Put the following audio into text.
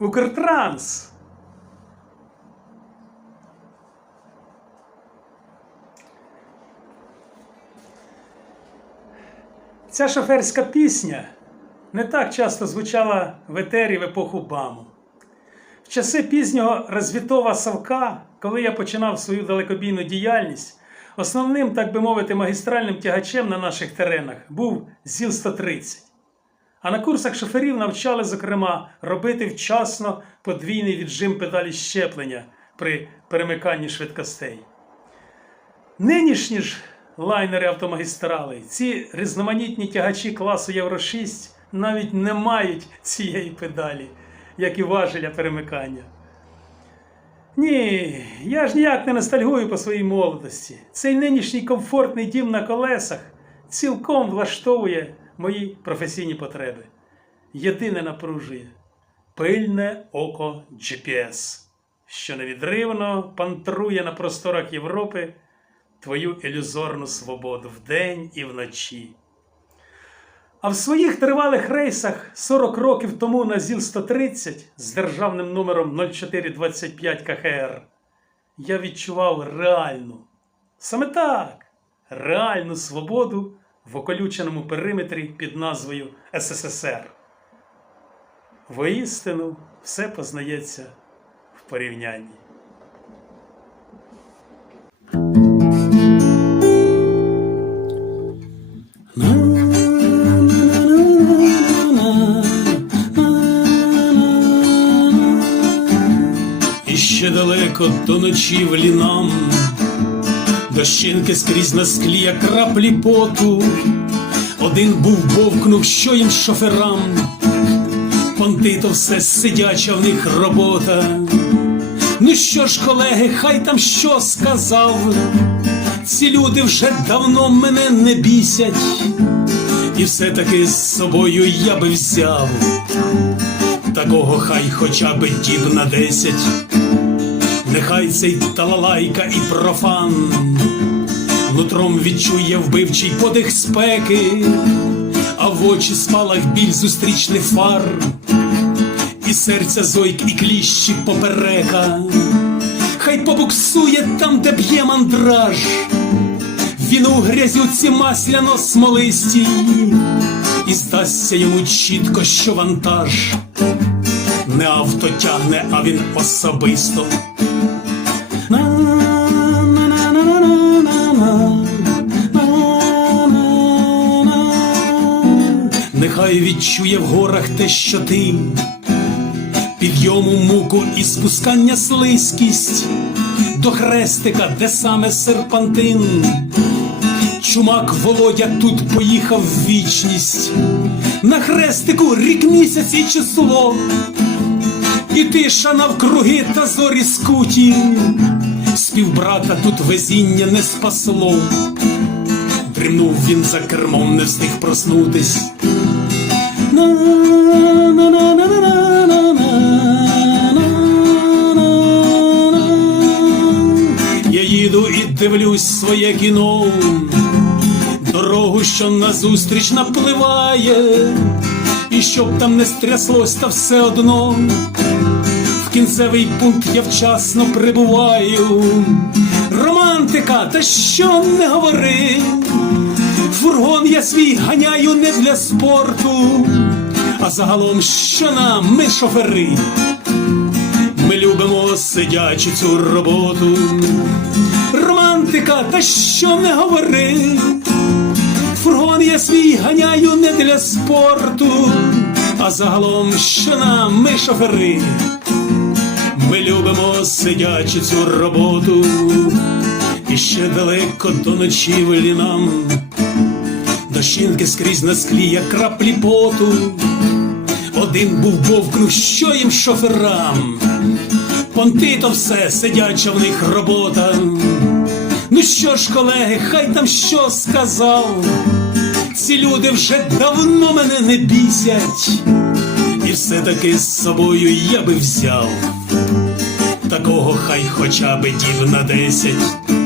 Укртранс. Ця шоферська пісня не так часто звучала в етері в епоху БАМу. В часи пізнього розвітова Савка, коли я починав свою далекобійну діяльність, основним, так би мовити, магістральним тягачем на наших теренах був ЗІЛ-130. А на курсах шоферів навчали, зокрема, робити вчасно подвійний віджим педалі щеплення при перемиканні швидкостей. Нинішні ж лайнери автомагістрали, ці різноманітні тягачі класу Євро 6 навіть не мають цієї педалі, як і важеля перемикання. Ні, я ж ніяк не ностальгую по своїй молодості. Цей нинішній комфортний дім на колесах цілком влаштовує мої професійні потреби. Єдине напружує пильне око GPS, що невідривно пантрує на просторах Європи твою ілюзорну свободу вдень і вночі. А в своїх тривалих рейсах 40 років тому на ЗІЛ-130 з державним номером 0425 КХР я відчував реальну, саме так, реальну свободу в околюченому периметрі під назвою СССР. Воістину все познається в порівнянні. І ще далеко до ночі в лінам, дощинки скрізь на склі, як краплі поту. Один був бовкнув, що їм шоферам, понти то все сидяча в них робота. Ну що ж, колеги, хай там що сказав, ці люди вже давно мене не бісять, і все-таки з собою я би взяв. Такого хай хоча б діб на десять, нехай цей талалайка і профан, нутром відчує вбивчий подих спеки, а в очі спалах біль зустрічних фар, і серця зойк, і кліщі поперека, хай побуксує там, де б'є мандраж, він у грязюці масляно смолистій, і здасться йому чітко, що вантаж не авто тягне, а він особисто. Нехай відчує в горах те, що ти, підйому муку і спускання слизькість до хрестика, де саме серпантин. Чумак Володя тут поїхав в вічність, на хрестику рік місяць і число, і тиша навкруги та зорі скуті, співбрата тут везіння не спасло. Дрімнув він за кермом, не встиг проснутись. Я їду і дивлюсь своє кіно, дорогу, що назустріч напливає, і щоб там не стряслось, та все одно. В кінцевий пункт я вчасно прибуваю. Романтика, та що не говори, фургон я свій ганяю не для спорту, а загалом, що нам, ми шофери. Ми любимо сидячу цю роботу. Романтика, та що не говори. Я свій ганяю не для спорту, а загалом, що нам, ми шофери. Ми любимо сидячу цю роботу, і ще далеко до ночівлі нам. Дощинки скрізь на склі, як краплі поту. Один був бовкнув, що їм шоферам. Понти то все, сидяча в них робота. Ну що ж, колеги, хай там що сказав. Ці люди вже давно мене не бісять, і все-таки з собою я би взяв. Такого хай хоча би дів на десять.